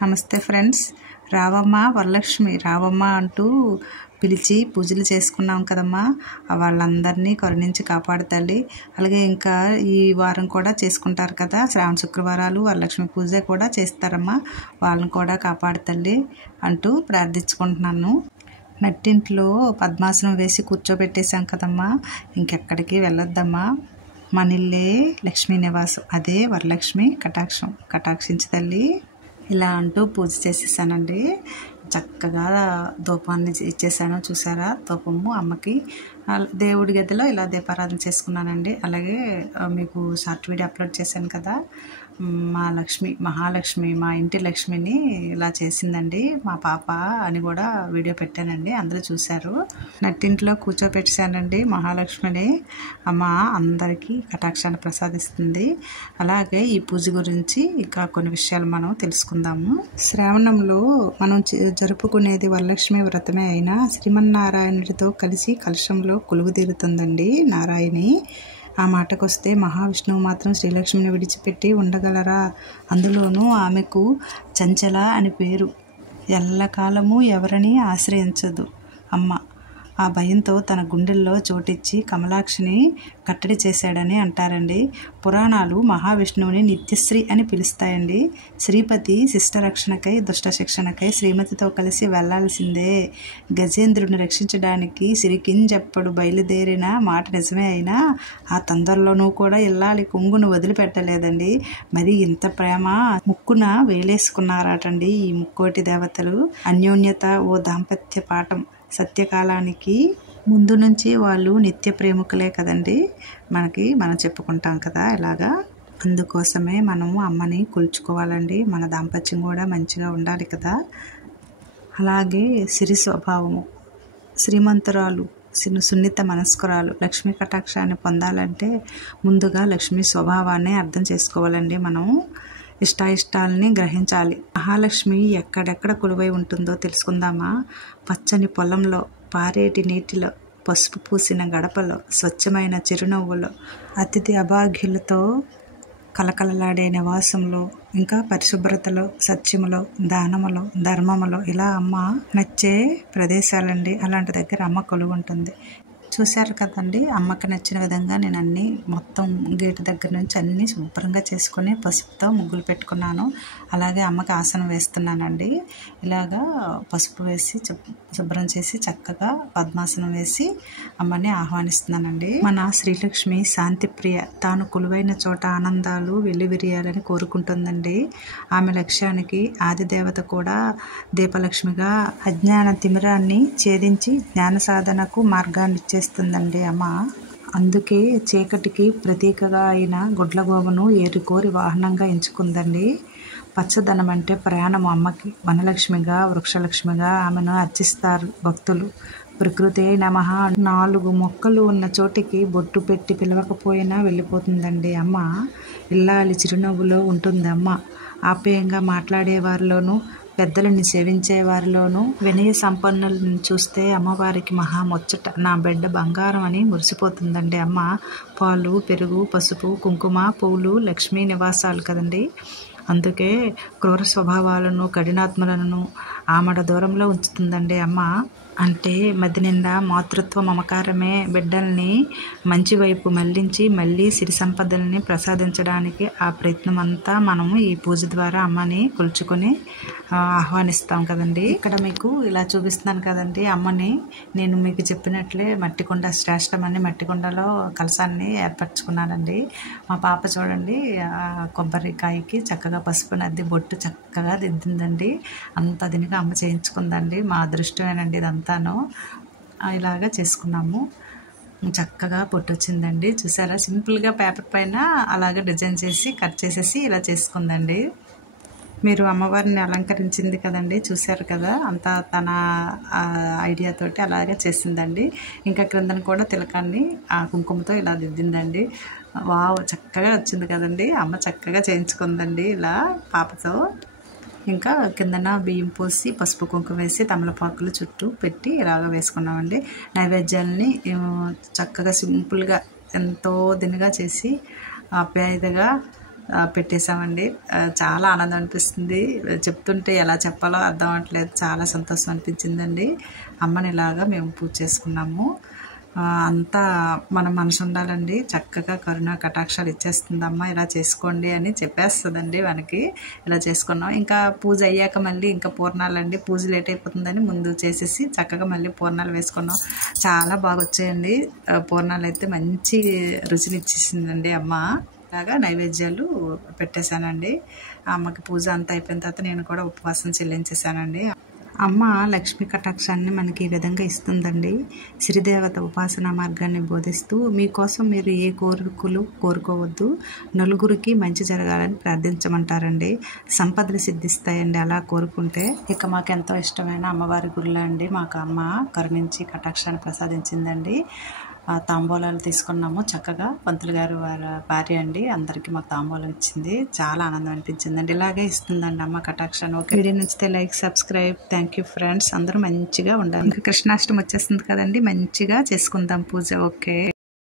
నమస్తే ఫ్రెండ్స్. రావమ్మ వరలక్ష్మి రావమ్మ అంటూ పిలిచి పూజలు చేసుకున్నాం కదమ్మా. వాళ్ళందరినీ కరుణించి కాపాడు తల్లి. అలాగే ఇంకా ఈ వారం కూడా చేసుకుంటారు కదా, శ్రావణ శుక్రవారాలు వరలక్ష్మి పూజ కూడా చేస్తారమ్మా. వాళ్ళని కూడా కాపాడు తల్లి అంటూ ప్రార్థించుకుంటున్నాను. నట్టింట్లో పద్మాసనం వేసి కూర్చోబెట్టేశాం కదమ్మా, ఇంకెక్కడికి వెళ్ళొద్దమ్మా. మన ఇల్లే లక్ష్మీ నివాసం, అదే వరలక్ష్మి కటాక్షించి తల్లి ఇలా అంటూ పూజ చేసేసానండి. చక్కగా ధూపాన్ని ఇచ్చేసాను, చూసారా ధూపము అమ్మకి. దేవుడి గదిలో ఇలా దీపారాధన చేసుకున్నానండి. అలాగే మీకు షార్ట్ వీడియో అప్లోడ్ చేశాను కదా, మహాలక్ష్మి మా ఇంటి లక్ష్మిని ఇలా చేసిందండి మా పాప అని కూడా వీడియో పెట్టానండి, అందరూ చూశారు. నట్టింట్లో కూర్చోపెట్టానండి మహాలక్ష్మిని. అమ్మ అందరికీ కటాక్షాన్ని ప్రసాదిస్తుంది. అలాగే ఈ పూజ గురించి ఇంకా కొన్ని విషయాలు మనం తెలుసుకుందాము. శ్రావణంలో మనం జరుపుకునేది వరలక్ష్మి వ్రతమే అయినా శ్రీమన్నారాయణుడితో కలిసి కలశంలో కొలువు తీరుతుందండి నారాయణి. ఆ మాటకొస్తే మహావిష్ణువు మాత్రం శ్రీలక్ష్మిని విడిచిపెట్టి ఉండగలరా? అందులోనూ ఆమెకు చంచల అని పేరు. ఎల్లకాలము ఎవరిని ఆశ్రయించదు అమ్మ. ఆ భయంతో తన గుండెల్లో చోటిచ్చి కమలాక్షిని కట్టడి చేశాడని అంటారండి. పురాణాలు మహావిష్ణువుని నిత్యశ్రీ అని పిలుస్తాయండి. శ్రీపతి శిష్టరక్షణకై దుష్ట శిక్షణకై శ్రీమతితో కలిసి వెళ్లాల్సిందే. గజేంద్రుని రక్షించడానికి సిరికింజెప్పుడు బయలుదేరిన మాట నిజమే అయినా ఆ తొందరలోనూ కూడా ఇల్లాలి కొంగును వదిలిపెట్టలేదండి. మరి ఇంత ప్రేమ ముక్కున వేలేసుకున్నారటండి ఈ ముక్కోటి దేవతలు. అన్యోన్యత ఓ దాంపత్య పాఠం. సత్యకాలానికి ముందు నుంచి వాళ్ళు నిత్య ప్రేమికులే కదండి. మనం చెప్పుకుంటాం కదా ఇలాగా. అందుకోసమే మనము అమ్మని కొలుచుకోవాలండి. మన దాంపత్యం కూడా మంచిగా ఉండాలి కదా. అలాగే సిరి స్వభావము, శ్రీమంతురాలు, సున్నిత మనస్కురాలు లక్ష్మీ కటాక్షాన్ని పొందాలంటే ముందుగా లక్ష్మీ స్వభావాన్ని అర్థం చేసుకోవాలండి. మనం ఇష్టాయిష్టాలని గ్రహించాలి. మహాలక్ష్మి ఎక్కడెక్కడ కొలువై ఉంటుందో తెలుసుకుందామా. పచ్చని పొలంలో, పారేటి నీటిలో, పసుపు పూసిన గడపలో, స్వచ్ఛమైన చిరునవ్వులో, అతిథి అభాగ్యులతో కలకలలాడే నివాసంలో, ఇంకా పరిశుభ్రతలో, సత్యములో, దానములో, ధర్మములో, ఇలా అమ్మ నచ్చే ప్రదేశాలండి. అలాంటి దగ్గర అమ్మ కొలువు ఉంటుంది. చూశారు కదండి, అమ్మకి నచ్చిన విధంగా నేను అన్నీ మొత్తం గేటు దగ్గర నుంచి అన్నీ శుభ్రంగా చేసుకొని పసుపుతో ముగ్గులు పెట్టుకున్నాను. అలాగే అమ్మకి ఆసనం వేస్తున్నానండి. ఇలాగా పసుపు వేసి శుభ్రం చేసి చక్కగా పద్మాసనం వేసి అమ్మని ఆహ్వానిస్తున్నానండి. మన శ్రీలక్ష్మి శాంతి ప్రియ, తాను కొలువైన చోట ఆనందాలు వెల్లివిరియాలని కోరుకుంటుందండి. ఆమె లక్ష్యానికి ఆదిదేవత కూడా దీపలక్ష్మిగా అజ్ఞాన తిమిరాన్ని ఛేదించి జ్ఞాన సాధనకు మార్గాన్ని ఇచ్చేస్తుందండి అమ్మ. అందుకే చీకటికి ప్రతీకగా అయిన గుడ్లగోవను ఏరుకోరి వాహనంగా ఎంచుకుందండి. పచ్చదనం అంటే ప్రయాణం అమ్మకి. వనలక్ష్మిగా, వృక్షలక్ష్మిగా ఆమెను అర్చిస్తారు భక్తులు. ప్రకృతి నమః. 4 మొక్కలు ఉన్న చోటికి బొట్టు పెట్టి పిలవకపోయినా వెళ్ళిపోతుందండి అమ్మ. ఇల్లాలి చిరునవ్వులో ఉంటుంది అమ్మ. ఆప్యాయంగా మాట్లాడేవారిలోనూ, పెద్దలని సేవించే వారిలోనూ వినయ సంపన్నులను చూస్తే అమ్మవారికి మహా ముచ్చట. నా బిడ్డ బంగారం అని మురిసిపోతుందండి అమ్మ. పాలు, పెరుగు, పసుపు, కుంకుమ, పువ్వులు లక్ష్మీ నివాసాలు కదండి. అందుకే క్రూర స్వభావాలను, కఠినాత్మలను ఆమడ దూరంలో ఉంచుతుందండి అమ్మ. అంటే మది నిండా మాతృత్వ మమకారమే బిడ్డల్ని మంచి వైపు మళ్లించి మళ్ళీ సిరి సంపదల్ని ప్రసాదించడానికి ఆ ప్రయత్నం అంతా మనము ఈ పూజ ద్వారా అమ్మని కొలుచుకొని ఆహ్వానిస్తాం కదండి. ఇక్కడ మీకు ఇలా చూపిస్తున్నాను కదండి అమ్మని. నేను మీకు చెప్పినట్లే మట్టికొండ శ్రేష్టమని మట్టికొండలో కలశాన్ని ఏర్పరచుకున్నానండి. మా పాప చూడండి, కొబ్బరికాయకి చక్కగా పసుపు నద్ది బొట్టు చక్కగా దిద్దిందండి. అంత దీనిగా అమ్మ చేయించుకుందండి. మా అదృష్టమేనండి ఇదంతాను. ఇలాగా చేసుకున్నాము. చక్కగా పొట్టు వచ్చిందండి. చూసారా, సింపుల్గా పేపర్ పైన అలాగే డిజైన్ చేసి కట్ చేసేసి ఇలా చేసుకుందండి. మీరు అమ్మవారిని అలంకరించింది కదండి, చూశారు కదా, అంతా తన ఐడియాతోటి అలాగే చేసిందండి. ఇంకా క్రిందన కూడా తిలకాన్ని ఆ కుంకుమతో ఇలా దిద్దిందండి. వావ్, చక్కగా వచ్చింది కదండి. అమ్మ చక్కగా చేయించుకుందండి ఇలా పాపతో. ఇంకా కిందన బియ్యం పోసి పసుపు కుంకుమ వేసి తమలపాకులు చుట్టూ పెట్టి ఇలాగ వేసుకున్నామండి. నైవేద్యాలని చక్కగా సింపుల్గా ఎంతో దినగా చేసి ఆప్యాయతగా పెట్టేశామండి. చాలా ఆనందం అనిపిస్తుంది. చెప్తుంటే ఎలా చెప్పాలో అర్థం అవ్వట్లేదు. చాలా సంతోషం అనిపించిందండి. అమ్మని ఇలాగా మేము పూజ చేసుకున్నాము. అంతా మన మనసు ఉండాలండి. చక్కగా కరుణ కటాక్షాలు ఇచ్చేస్తుందమ్మ, ఇలా చేసుకోండి అని చెప్పేస్తుందండి మనకి. ఇలా చేసుకున్నాం. ఇంకా పూజ అయ్యాక మళ్ళీ ఇంకా పూర్ణాలండి. పూజ లేట్ అయిపోతుందని ముందు చేసేసి చక్కగా మళ్ళీ పూర్ణాలు వేసుకున్నాం. చాలా బాగా వచ్చాయండి పూర్ణాలు అయితే. మంచి రుచిని ఇచ్చేసిందండి అమ్మ. లాగా నైవేద్యాలు పెట్టేశానండి. అమ్మకి పూజ అంతా అయిపోయిన తర్వాత నేను కూడా ఉపవాసం చెల్లించేశానండి. అమ్మ లక్ష్మీ కటాక్షాన్ని మనకి ఈ విధంగా ఇస్తుందండి. శ్రీదేవత ఉపాసనా మార్గాన్ని బోధిస్తూ మీకోసం మీరు ఏ కోరికలు కోరుకోవద్దు, నలుగురికి మంచి జరగాలని ప్రార్థించమంటారండి. సంపదలు సిద్ధిస్తాయండి అలా కోరుకుంటే. ఇక మాకు ఎంతో ఇష్టమైన అమ్మవారి గురులా అండి మాకు అమ్మ కరుణించి కటాక్షాన్ని ప్రసాదించిందండి. తాంబూలాలు తీసుకున్నాము. చక్కగా పంతులు గారు వారి భార్య అండి అందరికీ మాకు తాంబూలం ఇచ్చింది. చాలా ఆనందం అనిపించిందండి. ఇలాగే ఇస్తుందండి అమ్మ కటాక్షాన్ని. ఓకే, వీడియో నచ్చితే like, subscribe. Thank you friends. అందరూ మంచిగా ఉండాలి. ఇంకా కృష్ణాష్టమి వచ్చేస్తుంది కదండి, మంచిగా చేసుకుందాం పూజ. ఓకే.